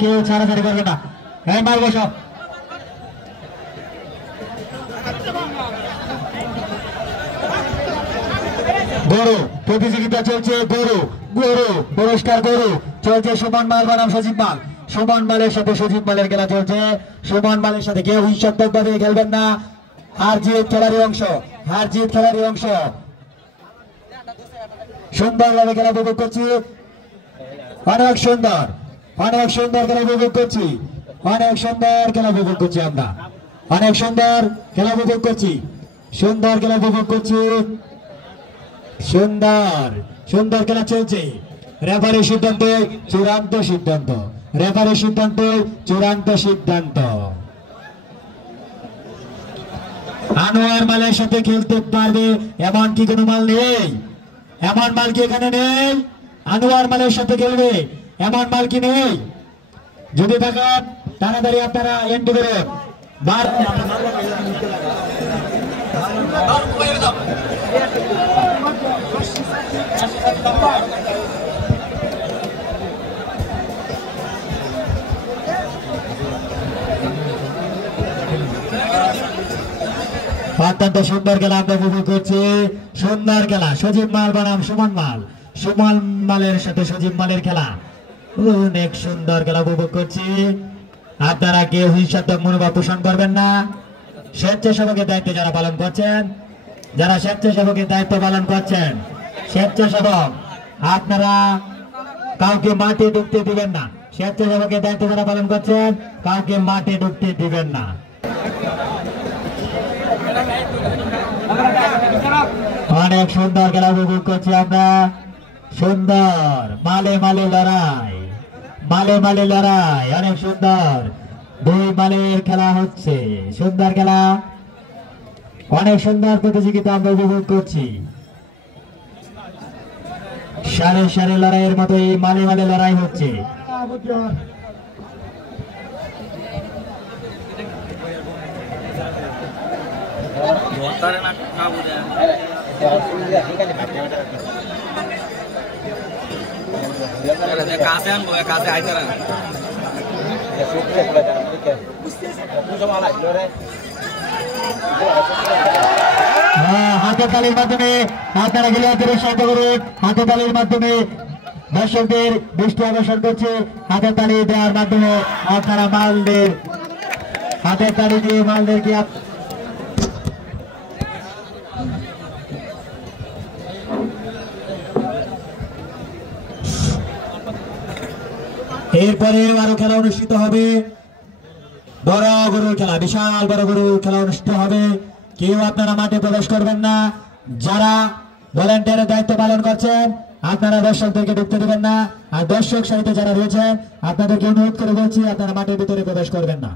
কেউ ছাড়াছাড়ি করবে না। হ্যাঁ মারবো সব। গরু প্রতিযোগিতা চলছে, গরু গরু পুরস্কার গরু চলছে। সুমন মাল বনাম সজীব মাল। সুমন মালের সাথে সজীব মালের খেলা চলছে। সুমন মালের সাথে কেউ হিংসাত্মক ভাবে খেলবেন না। হার জিত খেলারই অংশ, হার জিত খেলারই অংশ। সুন্দরভাবে খেলা উপভোগ করছি, অনেক সুন্দর, অনেক সুন্দর খেলা উপভোগ করছি, অনেক সুন্দর খেলা উপভোগ করছি। আমরা অনেক সুন্দর খেলা উপভোগ করছি, সুন্দর খেলা উপভোগ করছি, সুন্দর সুন্দর খেলা চলছে। রেফারির সিদ্ধান্ত চূড়ান্ত সিদ্ধান্ত, রেফারির সিদ্ধান্ত চূড়ান্ত সিদ্ধান্ত। আনোয়ার মালের সাথে খেলতে পারবে এমন কি কোনো মাল নেই? এমন মাল কি এখানে নেই? আনোয়ার মালের সাথে খেলবে এমন মাল কি নেই? যদি থাকেন তাড়াতাড়ি আপনারা এন্ট্রি করুন। অত্যন্ত সুন্দর খেলা আমরা উপভোগ করছি, সুন্দর খেলা। সজীব মাল বনাম সুমন মাল, সুমন মালের সাথে সজীব মালের খেলা, অনেক সুন্দর খেলা উপভোগ করছি। আপনারা কেউ হিংসাত্মক মনোভাব পোষণ করবেন না। স্বেচ্ছাসেবকের দায়িত্ব যারা পালন করছেন, যারা স্বেচ্ছাসেবকের দায়িত্ব পালন করছেন, স্বেচ্ছাসেবক আপনারা কাউকে মাঠে ঢুকতে দিবেন না। স্বেচ্ছাসেবকের দায়িত্ব যারা পালন করছেন কাউকে মাঠে ঢুকতে দিবেন না। অনেক সুন্দর খেলা উপভোগ করছি আমরা, সুন্দর মালে মালে লড়াই, মালে মালে লড়াই, অনেক সুন্দর। দুই মালের খেলা হচ্ছে, সুন্দর খেলা, অনেক সুন্দর প্রতিযোগিতা আমরা উপভোগ করছি। সারে সারে লড়াইয়ের মতো এই মালে মালে লড়াই হচ্ছে। হাতে তালির মাধ্যমে আপনারা গেলে উৎসাহিত করুন। হাতে তালির মাধ্যমে দর্শকদের দৃষ্টি আকর্ষণ করছে। হাতে তালি দেওয়ার মাধ্যমে আপনারা মালদের, হাতে তালি দিয়ে মালদেরকে এরপরে আরো খেলা অনুষ্ঠিত হবে। বড় গরুর খেলা, বিশাল বড় গরুর খেলা অনুষ্ঠিত হবে। কেউ আপনারা মাঠে প্রবেশ করবেন না। যারা ভলান্টিয়ারের দায়িত্ব পালন করছেন আপনারা দর্শকদেরকে ঢুকতে দেবেন না। আর দর্শক সারিতে যারা রয়েছেন আপনাদেরকে অনুরোধ করে বলছি আপনারা মাঠের ভিতরে প্রবেশ করবেন না।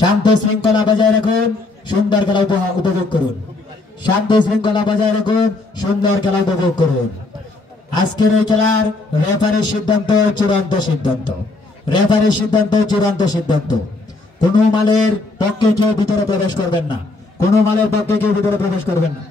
শান্ত শৃঙ্খলা বজায় রাখুন, সুন্দর খেলা উপভোগ করুন। শান্ত শৃঙ্খলা বজায় রাখুন, সুন্দর খেলা উপভোগ করুন। আজকের এই খেলার রেফারির সিদ্ধান্ত চূড়ান্ত সিদ্ধান্ত, রেফারির সিদ্ধান্ত চূড়ান্ত সিদ্ধান্ত। কোনো মালের পক্ষে কেউ ভিতরে প্রবেশ করবেন না, কোনো মালের পক্ষে কেউ ভিতরে প্রবেশ করবেন না।